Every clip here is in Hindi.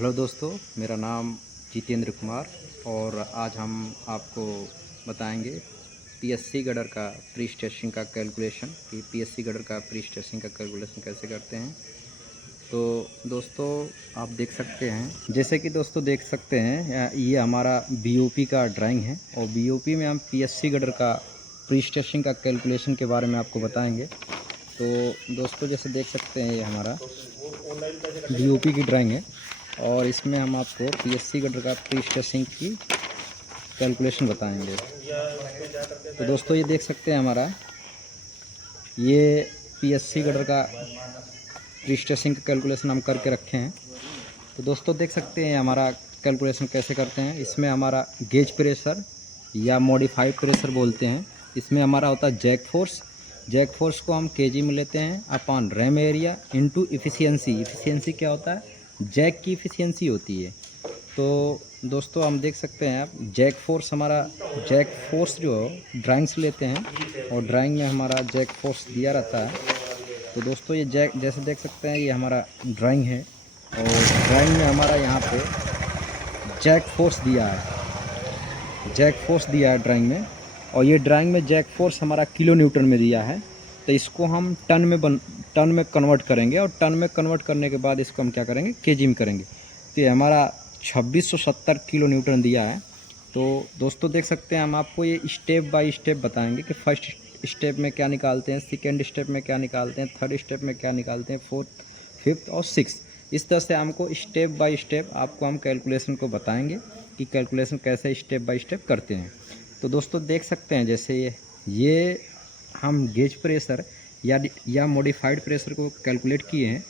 हेलो दोस्तों, मेरा नाम जितेंद्र कुमार और आज हम आपको बताएंगे पीएससी गडर का प्री स्ट्रेसिंग का कैलकुलेशन कि पीएससी गडर का प्री स्ट्रेसिंग का कैलकुलेशन कैसे करते हैं। तो दोस्तों आप देख सकते हैं, जैसे कि दोस्तों देख सकते हैं ये हमारा बीओपी का ड्राइंग है और बीओपी में हम पीएससी गडर का प्री स्ट्रेसिंग का कैलकुलेशन के बारे में आपको बताएंगे। तो दोस्तों जैसे देख सकते हैं ये हमारा बीओपी की ड्राइंग है और इसमें हम आपको पीएससी गडर का प्री स्ट्रेसिंग की कैलकुलेशन बताएंगे। तो दोस्तों ये देख सकते हैं हमारा ये पीएससी गडर का प्री स्ट्रेसिंग का कैलकुलेशन हम करके रखे हैं। तो दोस्तों देख सकते हैं हमारा कैलकुलेशन कैसे करते हैं। इसमें हमारा गेज प्रेशर या मॉडिफाइड प्रेशर बोलते हैं। इसमें हमारा होता है जैक फोर्स। जैक फोर्स को हम केजी में लेते हैं upon RAM area into efficiency. Efficiency क्या होता है? जैक की इफ़िशियंसी होती है। तो दोस्तों हम देख सकते हैं आप जैक फोर्स जो ड्राइंग से लेते हैं और ड्राइंग में हमारा जैक फोर्स दिया रहता है। तो दोस्तों ये जैक जैसे देख सकते हैं ये हमारा ड्राइंग है और ड्राइंग में हमारा यहाँ पे जैक फोर्स दिया है ड्राइंग में, और ये ड्राइंग में जैक फोर्स हमारा किलो न्यूटन में दिया है। तो इसको हम टन में कन्वर्ट करेंगे और टन में कन्वर्ट करने के बाद इसको हम क्या करेंगे, केजी में करेंगे। तो ये हमारा 2670 किलो न्यूटन दिया है। तो दोस्तों देख सकते हैं हम आपको ये स्टेप बाय स्टेप बताएंगे कि फर्स्ट स्टेप में क्या निकालते हैं, सेकेंड स्टेप में क्या निकालते हैं, थर्ड स्टेप में क्या निकालते हैं, फोर्थ, फिफ्थ और सिक्स। इस तरह से हमको स्टेप बाय स्टेप आपको हम कैलकुलेशन को बताएंगे कि कैलकुलेशन कैसे स्टेप बाय स्टेप करते हैं। तो दोस्तों देख सकते हैं जैसे ये हम गेज प्रेशर या मॉडिफाइड प्रेशर को कैलकुलेट किए हैं।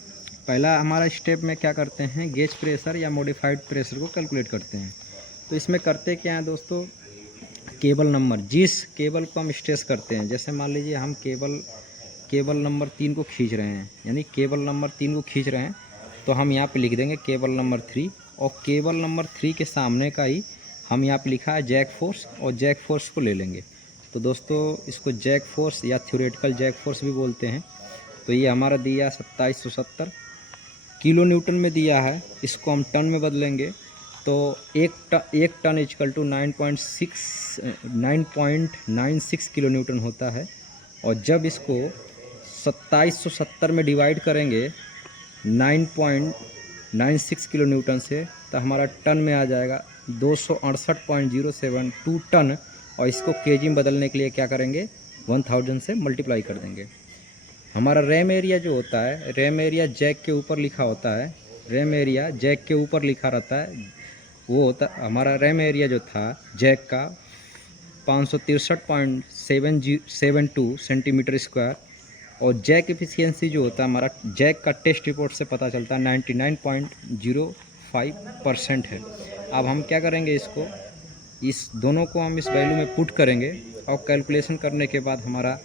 पहला हमारा स्टेप में क्या करते हैं, गेज प्रेशर या मॉडिफाइड प्रेशर को कैलकुलेट करते हैं। तो इसमें करते क्या हैं दोस्तों, केबल नंबर, जिस केबल को हम स्ट्रेस करते हैं, जैसे मान लीजिए हम केबल नंबर 3 को खींच रहे हैं, यानी केबल नंबर 3 को खींच रहे हैं, तो हम यहाँ पे लिख देंगे केबल नंबर 3 और केबल नंबर 3 के सामने का ही हम यहाँ पे लिखा है जैक फोर्स और जैक फोर्स को ले लेंगे। तो दोस्तों इसको जैक फोर्स या थ्योरेटिकल जैक फोर्स भी बोलते हैं। तो ये हमारा दिया 2770 किलो न्यूटन में दिया है। इसको हम टन में बदलेंगे तो एक ton equal to 9.96 kilonewton होता है। और जब इसको 2770 में डिवाइड करेंगे 9.96 किलो न्यूटन से, तो हमारा टन में आ जाएगा 268.072 टन। और इसको केजी में बदलने के लिए क्या करेंगे, 1000 से मल्टीप्लाई कर देंगे। हमारा रैम एरिया जो होता है, रैम एरिया जैक के ऊपर लिखा होता है, रैम एरिया जैक के ऊपर लिखा रहता है, वो होता हमारा रैम एरिया जो था जैक का 563.72 सेंटीमीटर स्क्वायर। और जैक एफिशिएंसी जो होता है हमारा जैक का टेस्ट रिपोर्ट से पता चलता है 99.05% है। अब हम क्या करेंगे, इस दोनों को हम इस वैल्यू में पुट करेंगे और कैलकुलेशन करने के बाद हमारा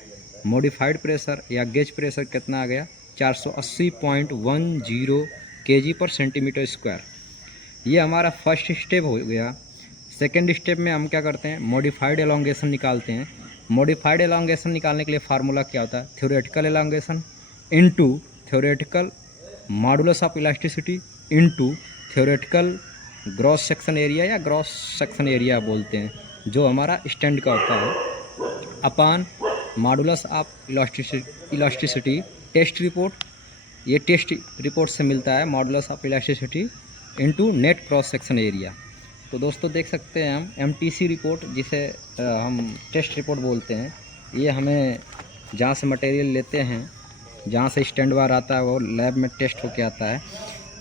मॉडिफाइड प्रेशर या गेज प्रेशर कितना आ गया, 480.10 kg पर सेंटीमीटर स्क्वायर। ये हमारा फर्स्ट स्टेप हो गया। सेकेंड स्टेप में हम क्या करते हैं, मॉडिफाइड एलोंगेशन निकालते हैं। मॉडिफाइड एलोंगेशन निकालने के लिए फार्मूला क्या होता है, theoretical elongation into theoretical modulus of elasticity into theoretical gross section area या ग्रॉस सेक्शन एरिया बोलते हैं, जो हमारा स्टैंड का होता है, upon modulus of elasticity test report. ये टेस्ट रिपोर्ट से मिलता है modulus of elasticity into net cross section area. तो दोस्तों देख सकते हैं हम एमटीसी रिपोर्ट, जिसे हम टेस्ट रिपोर्ट बोलते हैं, ये हमें जहाँ से मटेरियल लेते हैं, जहाँ से स्टैंड बार आता है, वो लैब में टेस्ट होके आता है।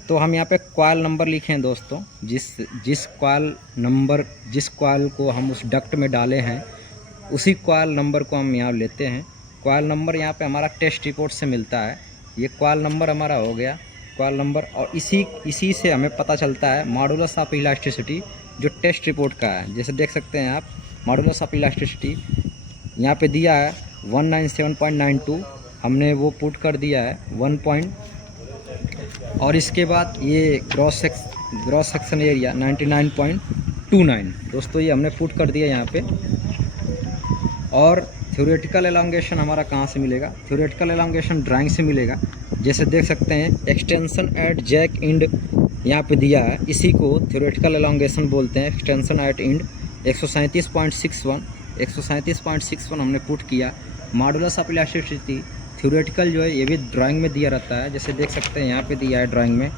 तो हम यहाँ पे कॉइल नंबर लिखे हैं दोस्तों, जिस कॉइल को हम उस डक्ट में डाले हैं, उसी कॉइल नंबर को हम यहाँ लेते हैं। कॉइल नंबर यहाँ पे हमारा टेस्ट रिपोर्ट से मिलता है। ये कॉइल नंबर हमारा हो गया कॉइल नंबर, और इसी से हमें पता चलता है मॉडुलस ऑफ इलास्टिसिटी जो टेस्ट रिपोर्ट का है। जैसे देख सकते हैं आप मॉडुलस ऑफ इलास्टिसिटी यहाँ पे दिया है 197.92, हमने वो पुट कर दिया है 1 पॉइंट, और इसके बाद ये ग्रॉस सेक्शन एरिया 99.29। दोस्तों ये हमने पुट कर दिया यहाँ पे। और थ्योरेटिकल एलोंगेशन हमारा कहाँ से मिलेगा, थ्योरेटिकल एलोंगेशन ड्राइंग से मिलेगा। जैसे देख सकते हैं एक्सटेंशन एट जैक इंड यहाँ पे दिया है, इसी को थ्योरेटिकल एलोंगेशन बोलते हैं। एक्सटेंशन एट इंड 137.61 हमने पुट किया। मॉडुलस ऑफ इलास्टिसिटी थ्योरेटिकल जो है ये भी ड्राइंग में दिया रहता है, जैसे देख सकते हैं यहाँ पे दिया है ड्राइंग में।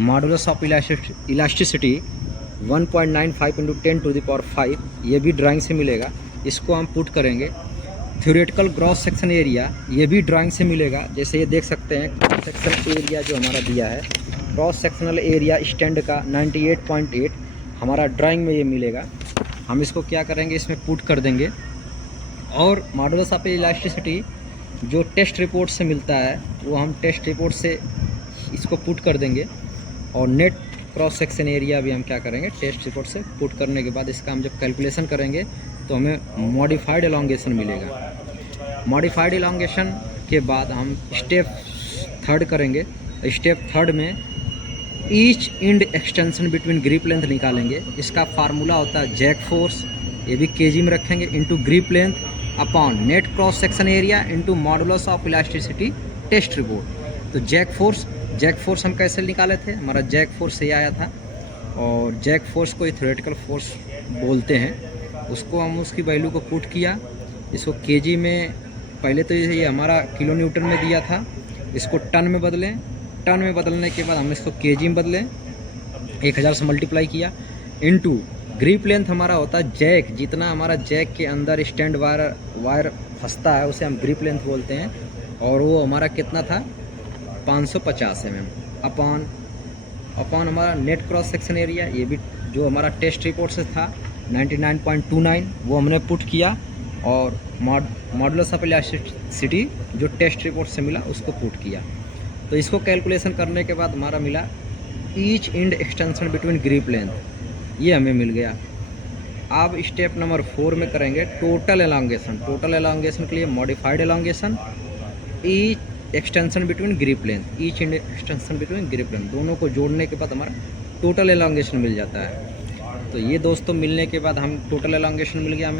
मॉडुलस ऑफ इलास्टिसिटी 1.95 × 10⁵, ये भी ड्राइंग से मिलेगा, इसको हम पुट करेंगे। थ्योरेटिकल क्रॉस सेक्शन एरिया ये भी ड्राइंग से मिलेगा, जैसे ये देख सकते हैं क्रॉस सेक्शन एरिया जो हमारा दिया है, क्रॉस सेक्शनल एरिया स्टैंड का 98.8 हमारा ड्राइंग में ये मिलेगा। हम इसको क्या करेंगे, इसमें पुट कर देंगे। और मॉडुलस ऑफ इलास्टिसिटी जो टेस्ट रिपोर्ट से मिलता है वो हम टेस्ट रिपोर्ट से इसको पुट कर देंगे। और नेट क्रॉस सेक्शन एरिया भी हम क्या करेंगे, टेस्ट रिपोर्ट से पुट करने के बाद इसका हम जब कैलकुलेशन करेंगे तो हमें मॉडिफाइड एलोंगेशन मिलेगा। मॉडिफाइड एलोंगेशन के बाद हम स्टेप थर्ड करेंगे। स्टेप थर्ड में each end extension between grip length निकालेंगे। इसका फार्मूला होता है जैक फोर्स, ये भी केजी में रखेंगे, into grip length upon net cross section area into modulus of elasticity test report. तो जैक फोर्स हम कैसे निकाले थे, हमारा जैक फोर्स ये आया था। और जैक फोर्स को थ्योरेटिकल फोर्स बोलते हैं, उसको हम उसकी वैल्यू को पुट किया। इसको केजी में पहले तो ये हमारा किलो न्यूटन में दिया था, इसको टन में बदलें। टन में बदलने के बाद हमने इसको केजी में बदलें, 1000 से मल्टीप्लाई किया, इनटू ग्रिप लेंथ हमारा होता है जैक, जितना हमारा जैक के अंदर स्टैंड वायर फंसता है उसे हम ग्रिप लेंथ बोलते हैं। और वो हमारा कितना था, 550 mm अपॉन हमारा नेट क्रॉस सेक्शन एरिया, ये भी जो हमारा टेस्ट रिपोर्ट से था 99.29, वो हमने पुट किया। और मॉडुलस ऑफ इलास्टिसिटी जो टेस्ट रिपोर्ट से मिला उसको पुट किया। तो इसको कैलकुलेशन करने के बाद हमारा मिला each end extension between grip length, ये हमें मिल गया। अब स्टेप नंबर 4 में करेंगे टोटल एलोंगेशन। टोटल एलोंगेशन के लिए modified elongation, each extension between grip length, each end extension between grip length, दोनों को जोड़ने के बाद हमारा टोटल एलोंगेशन मिल जाता है। तो ये दोस्तों मिलने के बाद हम टोटल एलोंगेशन मिल गया,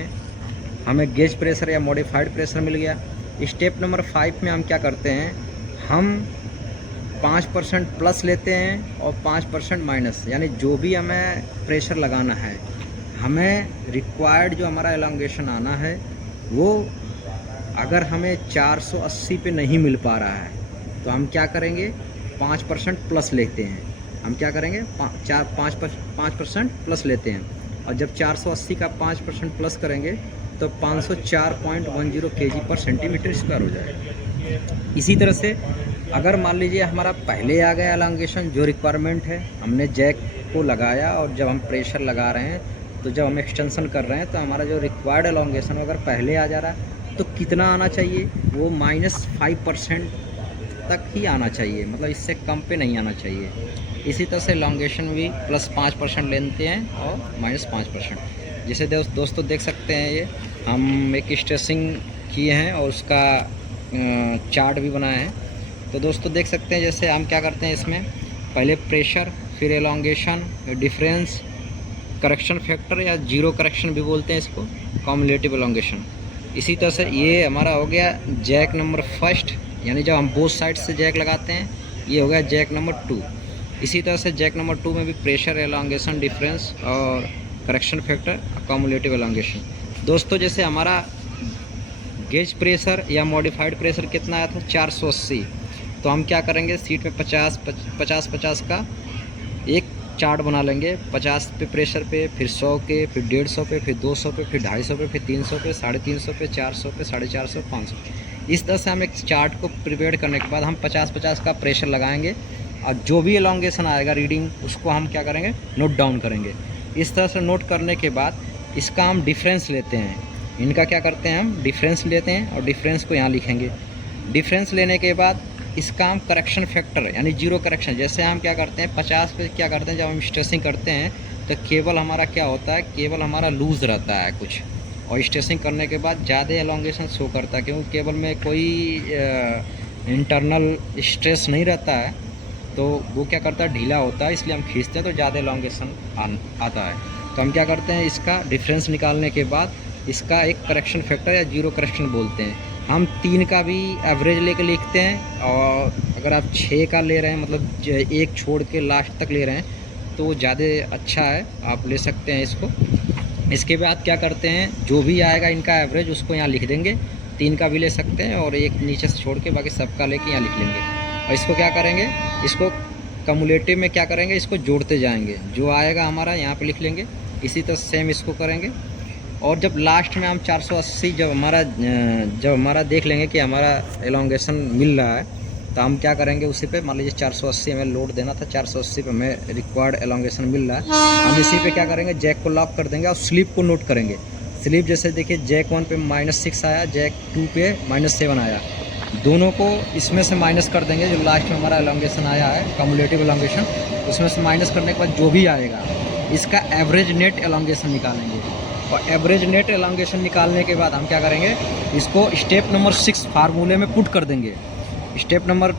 हमें गेज प्रेशर या मॉडिफाइड प्रेशर मिल गया। स्टेप नंबर 5 में हम क्या करते हैं, हम 5% प्लस लेते हैं और 5% माइनस, यानी जो भी हमें प्रेशर लगाना है, हमें रिक्वायर्ड जो हमारा एलोंगेशन आना है वो अगर हमें 480 पे नहीं मिल पा रहा है तो हम क्या करेंगे, 5% प्लस लेते हैं। हम क्या करेंगे, 5% प्लस लेते हैं। और जब 480 का 5% प्लस करेंगे तो 504.10 kg/cm² हो जाएगा। इसी तरह से अगर मान लीजिए हमारा पहले आ गया एलोंगेशन जो रिक्वायरमेंट है, हमने जैक को लगाया और जब हम प्रेशर लगा रहे हैं तो जब हम एक्सटेंशन कर रहे हैं तो हमारा जो रिक्वायर्ड एलोंगेशन अगर पहले आ जा रहा है तो कितना आना चाहिए, वो -5% तक ही आना चाहिए, मतलब इससे कम पे नहीं आना चाहिए। इसी तरह से एलोंगेशन भी +5% लेते हैं और -5%। जैसे दोस्तों देख सकते हैं, ये हम एक स्ट्रेसिंग किए हैं और उसका चार्ट भी बनाया है। तो दोस्तों देख सकते हैं, जैसे हम क्या करते हैं, इसमें पहले प्रेशर, फिर एलोंगेशन, डिफरेंस, करेक्शन फैक्टर या जीरो करेक्शन भी बोलते हैं इसको, कम्युलेटिव एलोंगेशन। इसी तरह से ये हमारा हो गया जैक नंबर 1, यानी जब हम बोथ साइड से जैक लगाते हैं, ये हो गया जैक नंबर 2। इसी तरह से जैक नंबर 2 में भी प्रेशर, एलोंगेशन, डिफरेंस और करेक्शन फैक्टर, कम्युलेटिव एलोंगेशन। दोस्तों जैसे हमारा गेज प्रेशर या मॉडिफाइड प्रेशर कितना आया था, 480, तो हम क्या करेंगे, सीट में 50-50 का एक चार्ट बना लेंगे। 50 पे प्रेशर पे, फिर 100 के, फिर 150 पे, फिर 200 पे, फिर 250 पे, फिर 300 पे, 350 पे, 400 पे, 450, 500। इस तरह से हम एक चार्ट को प्रिपेयर करने के बाद हम 50-50 का प्रेशर लगाएंगे और जो भी एलोंगेशन आएगा रीडिंग, उसको हम क्या करेंगे, नोट डाउन करेंगे। इस तरह से नोट करने के बाद इसका हम डिफरेंस लेते हैं। इनका क्या करते हैं, हम डिफरेंस लेते हैं और डिफरेंस को यहाँ लिखेंगे। डिफरेंस लेने के बाद इसका हम करेक्शन फैक्टर यानी जीरो करेक्शन, जैसे हम क्या करते हैं 50 पे क्या करते हैं, जब हम स्ट्रेसिंग करते हैं तो केबल हमारा क्या होता है, केबल हमारा लूज़ रहता है कुछ, और स्ट्रेसिंग करने के बाद ज़्यादा एलोंगेशन शो करता है, क्योंकि केबल में कोई इंटरनल स्ट्रेस नहीं रहता है, तो वो क्या करता है, ढीला होता है, इसलिए हम खींचते हैं तो ज़्यादा एलोंगेशन आता है। तो हम क्या करते हैं, इसका डिफरेंस निकालने के बाद इसका एक करेक्शन फैक्टर या जीरो करेक्शन बोलते हैं। हम 3 का भी एवरेज लेके लिखते हैं और अगर आप 6 का ले रहे हैं, मतलब एक छोड़ के लास्ट तक ले रहे हैं तो ज़्यादा अच्छा है, आप ले सकते हैं इसको। इसके बाद क्या करते हैं, जो भी आएगा इनका एवरेज उसको यहाँ लिख देंगे। 3 का भी ले सकते हैं और एक नीचे से छोड़ के बाकी सबका लेके यहाँ लिख लेंगे। और इसको क्या करेंगे, इसको कमुलेटिव में क्या करेंगे, इसको जोड़ते जाएंगे। जो आएगा हमारा यहाँ पे लिख लेंगे। इसी तरह सेम इसको करेंगे। और जब लास्ट में हम 480 जब हमारा देख लेंगे कि हमारा एलोंगेशन मिल रहा है, तो हम क्या करेंगे, उसी पे मान लीजिए 480 हमें लोड देना था, 480 पे हमें रिक्वायर्ड एलोंगेशन मिल रहा है। हम इसी पे क्या करेंगे, जैक को लॉक कर देंगे और स्लीप को नोट करेंगे। स्लीप जैसे देखिए जैक 1 पे -6 आया, जैक 2 पे -7 आया, दोनों को इसमें से माइनस कर देंगे। जो लास्ट में हमारा एलोंगेशन आया है कम्युलेटिव एलोंगेशन, उसमें से माइनस करने के बाद जो भी आएगा इसका एवरेज नेट एलोंगेशन निकालेंगे। और एवरेज नेट एलोंगेशन निकालने के बाद हम क्या करेंगे, इसको स्टेप नंबर 6 फार्मूले में पुट कर देंगे। स्टेप नंबर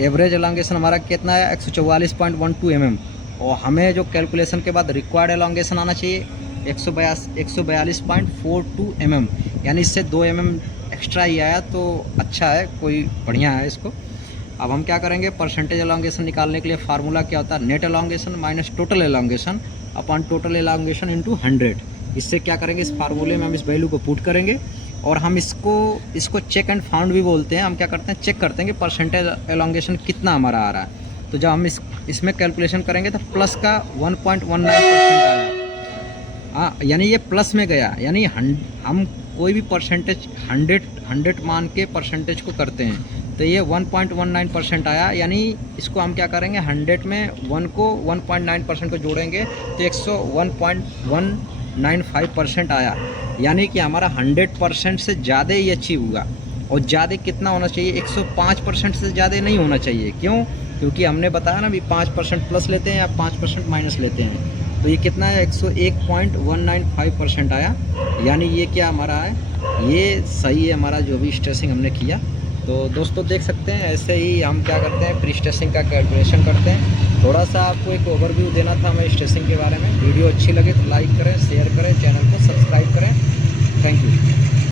एवरेज एलोंगेशन हमारा कितना है, 144.12 mm। और हमें जो कैलकुलेशन के बाद रिक्वायर्ड एलोंगेशन आना चाहिए 142.42 mm, यानी इससे 2 mm एक्स्ट्रा ही आया तो अच्छा है, कोई बढ़िया है इसको। अब हम क्या करेंगे, परसेंटेज एलोंगेशन निकालने के लिए फार्मूला क्या होता है, net elongation minus total elongation upon total elongation into 100। इससे क्या करेंगे, इस फार्मूले में हम इस वैल्यू को पुट करेंगे और हम इसको चेक एंड फाउंड भी बोलते हैं। हम क्या करते हैं, चेक करते हैं कि परसेंटेज एलोंगेशन कितना हमारा आ रहा है। तो जब हम इसमें कैलकुलेशन करेंगे तो प्लस का 1.19% आया। हाँ, यानी ये प्लस में गया, यानी हम कोई भी परसेंटेज 100 मान के परसेंटेज को करते हैं, तो ये 1.19% आया। यानी इसको हम क्या करेंगे, 100 में 1 को 1.9% को जोड़ेंगे तो 101.195% आया। यानी कि हमारा 100% से ज़्यादा ही अचीव हुआ। और ज़्यादा कितना होना चाहिए, 105% से ज़्यादा नहीं होना चाहिए। क्यों, क्योंकि हमने बताया ना भी 5% प्लस लेते हैं या 5% माइनस लेते हैं। तो ये कितना है, 101.195% आया। यानी ये क्या हमारा है, ये सही है हमारा जो भी स्ट्रेसिंग हमने किया। तो दोस्तों देख सकते हैं, ऐसे ही हम क्या करते हैं, प्री स्ट्रेसिंग का कैलकुलेशन करते हैं। थोड़ा सा आपको एक ओवरव्यू देना था हमें स्ट्रेसिंग के बारे में। वीडियो अच्छी लगे तो लाइक करें, शेयर करें, चैनल को सब्सक्राइब करें। Thank you.